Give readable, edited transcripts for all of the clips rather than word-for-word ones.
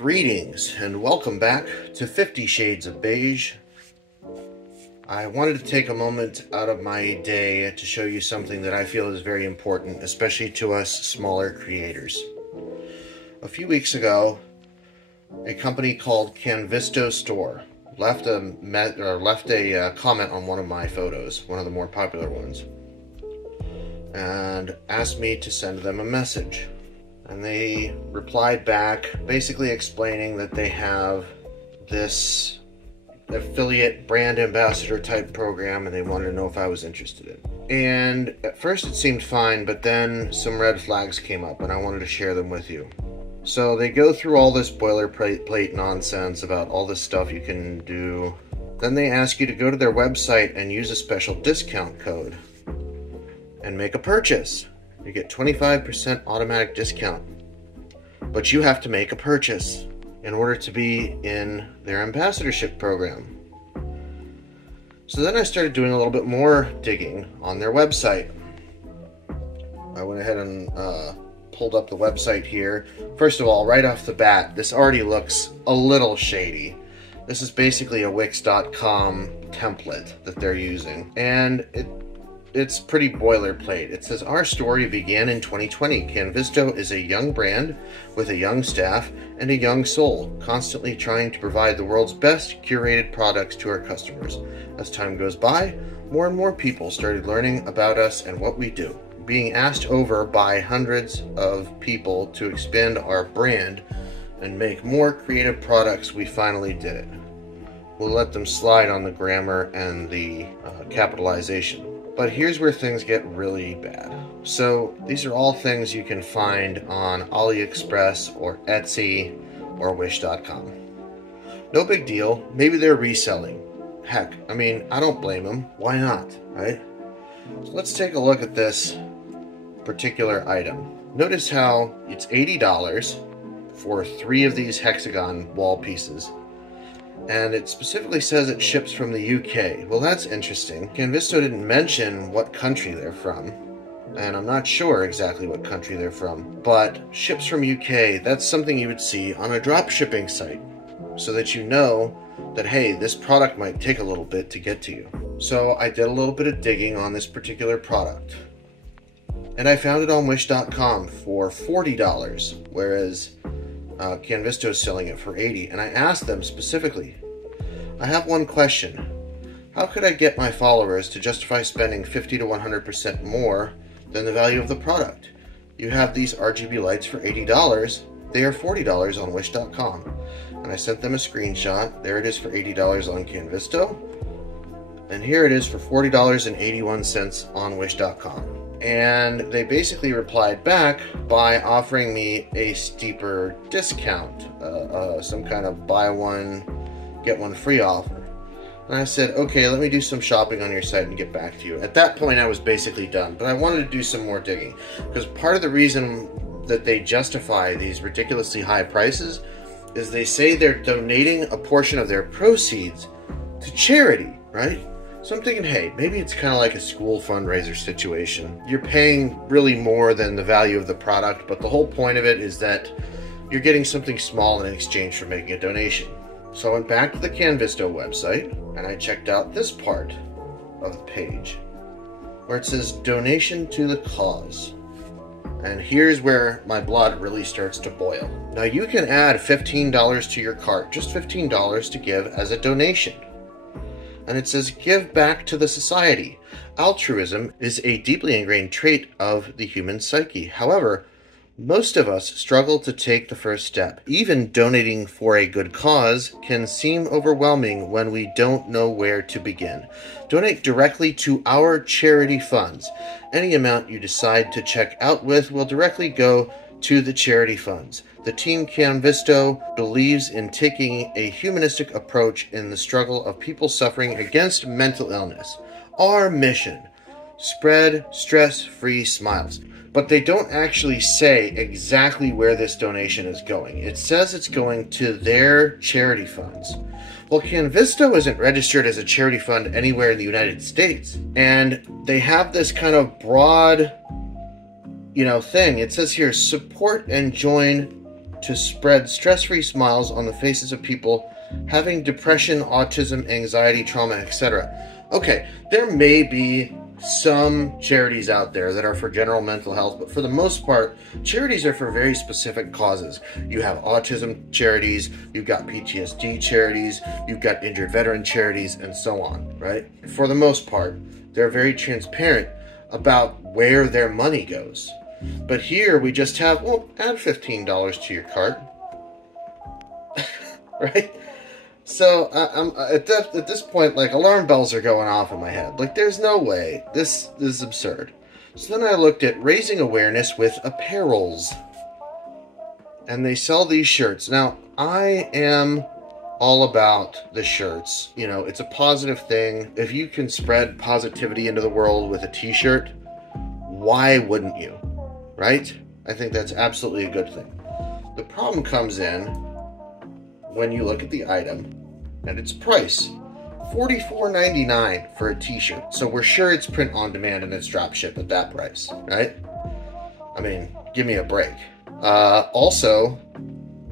Greetings and welcome back to 50 Shades of Beige. I wanted to take a moment out of my day to show you something that I feel is very important, especially to us smaller creators. A few weeks ago, a company called KanVisto store left a comment on one of my photos, one of the more popular ones, and asked me to send them a message. And they replied back basically explaining that they have this affiliate brand ambassador type program and they wanted to know if I was interested in it. And at first it seemed fine, but then some red flags came up and I wanted to share them with you. So they go through all this boilerplate nonsense about all this stuff you can do. Then they ask you to go to their website and use a special discount code and make a purchase. You get 25% automatic discount, but you have to make a purchase in order to be in their ambassadorship program. So then I started doing a little bit more digging on their website. I went ahead and pulled up the website here. First of all, right off the bat, this already looks a little shady. This is basically a Wix.com template that they're using, and it's pretty boilerplate. It says, our story began in 2020. KanVisto is a young brand with a young staff and a young soul, constantly trying to provide the world's best curated products to our customers. As time goes by, more and more people started learning about us and what we do, being asked over by hundreds of people to expand our brand and make more creative products. We finally did it. We'll let them slide on the grammar and the capitalization. But here's where things get really bad. So these are all things you can find on AliExpress or Etsy or Wish.com. No big deal. Maybe they're reselling. Heck, I mean, I don't blame them. Why not, right? So let's take a look at this particular item. Notice how it's $80 for 3 of these hexagon wall pieces. And it specifically says it ships from the UK. Well, that's interesting. KanVisto didn't mention what country they're from, and I'm not sure exactly what country they're from, but ships from UK, that's something you would see on a drop shipping site, so that you know that, hey, this product might take a little bit to get to you. So I did a little bit of digging on this particular product, and I found it on Wish.com for $40, whereas KanVisto is selling it for $80, and I asked them specifically, I have one question. How could I get my followers to justify spending 50 to 100% more than the value of the product? You have these RGB lights for $80. They are $40 on Wish.com. And I sent them a screenshot. There it is for $80 on KanVisto. And here it is for $40.81 on Wish.com. And they basically replied back by offering me a steeper discount, some kind of buy one, get one free offer. And I said, okay, let me do some shopping on your site and get back to you. At that point, I was basically done, but I wanted to do some more digging, because part of the reason that they justify these ridiculously high prices is they say they're donating a portion of their proceeds to charity, right? So I'm thinking, hey, maybe it's kind of like a school fundraiser situation. You're paying really more than the value of the product, but the whole point of it is that you're getting something small in exchange for making a donation. So I went back to the KanVisto website, and I checked out this part of the page, where it says donation to the cause. And here's where my blood really starts to boil. Now you can add $15 to your cart, just $15 to give as a donation. And it says, give back to the society. Altruism is a deeply ingrained trait of the human psyche. However, most of us struggle to take the first step. Even donating for a good cause can seem overwhelming when we don't know where to begin. Donate directly to our charity funds. Any amount you decide to check out with will directly go to the charity funds. The team KanVisto believes in taking a humanistic approach in the struggle of people suffering against mental illness. Our mission, spread stress-free smiles. But they don't actually say exactly where this donation is going. It says it's going to their charity funds. Well, KanVisto isn't registered as a charity fund anywhere in the United States. And they have this kind of broad, thing. It says here, support and join to spread stress-free smiles on the faces of people having depression, autism, anxiety, trauma, etc. Okay, there may be some charities out there that are for general mental health, but for the most part, charities are for very specific causes. You have autism charities, you've got PTSD charities, you've got injured veteran charities, and so on, right? For the most part, they're very transparent about where their money goes. But here we just have, well, add $15 to your cart, right? So I'm at this point, like, alarm bells are going off in my head. Like, there's no way. This is absurd. So then I looked at raising awareness with apparels. And they sell these shirts. Now, I am all about the shirts. You know, it's a positive thing. If you can spread positivity into the world with a t-shirt, why wouldn't you? Right? I think that's absolutely a good thing. The problem comes in when you look at the item and its price. $44.99 for a t-shirt. So we're sure it's print on demand and it's drop ship at that price, right? I mean, give me a break. Also,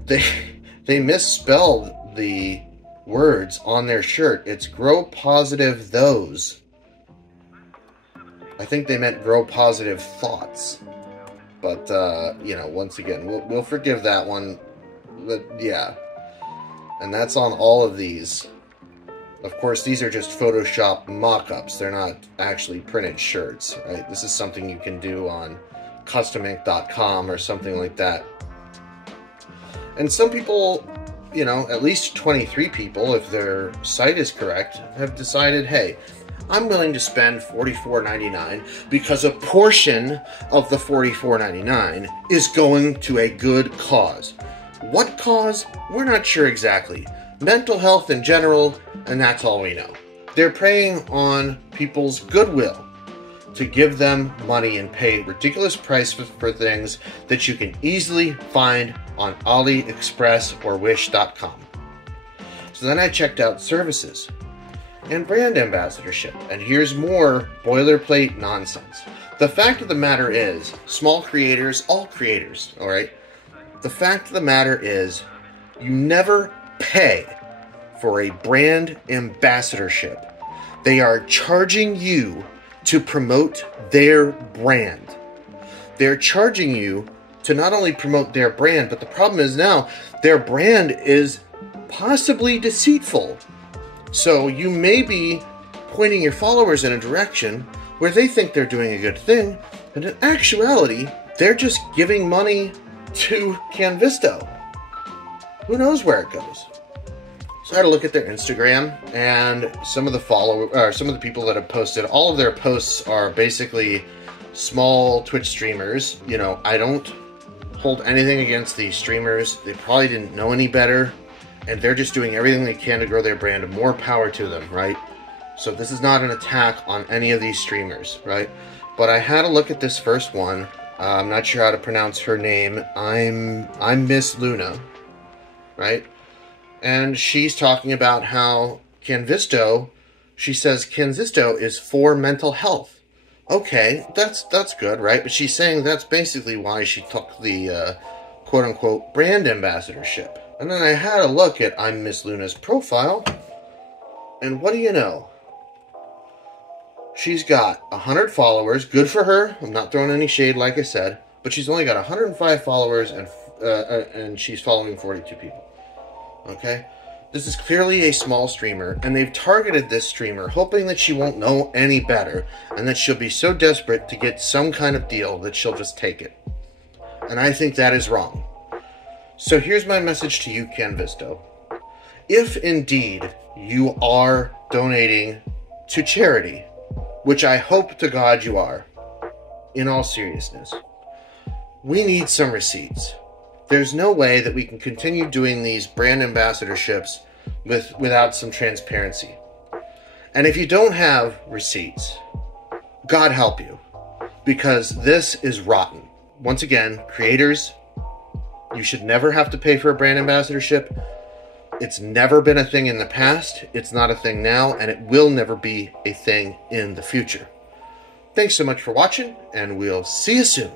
they misspelled the words on their shirt. It's grow positive those. I think they meant grow positive thoughts. But, you know, once again, we'll forgive that one. But, yeah. And that's on all of these. Of course, these are just Photoshop mock-ups. They're not actually printed shirts, right? This is something you can do on customink.com or something like that. And some people, you know, at least 23 people, if their site is correct, have decided, hey, I'm willing to spend $44.99 because a portion of the $44.99 is going to a good cause. What cause? We're not sure exactly. Mental health in general, and that's all we know. They're preying on people's goodwill to give them money and pay ridiculous prices for things that you can easily find on AliExpress or Wish.com. So then I checked out services and brand ambassadorship, and here's more boilerplate nonsense. The fact of the matter is, small creators, all creators, all right? The fact of the matter is, you never pay for a brand ambassadorship. They are charging you to promote their brand. They're charging you to not only promote their brand, but the problem is now their brand is possibly deceitful. So you may be pointing your followers in a direction where they think they're doing a good thing, but in actuality, they're just giving money to KanVisto. Who knows where it goes? So I had to look at their Instagram, and some of the people that have posted, all of their posts are basically small Twitch streamers. You know, I don't hold anything against these streamers. They probably didn't know any better, and they're just doing everything they can to grow their brand, and more power to them, right? So this is not an attack on any of these streamers, right? But I had to look at this first one. I'm not sure how to pronounce her name. I'm Miss Luna, right? And she's talking about how KanVisto, she says KanVisto is for mental health. Okay, that's good, right? But she's saying that's basically why she took the quote-unquote brand ambassadorship. And then I had a look at I'm Miss Luna's profile, and what do you know? She's got 100 followers. Good for her. I'm not throwing any shade, like I said. But she's only got 105 followers, and she's following 42 people. Okay? This is clearly a small streamer, and they've targeted this streamer, hoping that she won't know any better, and that she'll be so desperate to get some kind of deal that she'll just take it. And I think that is wrong. So here's my message to you, KanVisto. If indeed you are donating to charity, which I hope to God you are, in all seriousness, we need some receipts. There's no way that we can continue doing these brand ambassadorships without some transparency. And if you don't have receipts, God help you, because this is rotten. Once again, creators, you should never have to pay for a brand ambassadorship. It's never been a thing in the past, it's not a thing now, and it will never be a thing in the future. Thanks so much for watching, and we'll see you soon.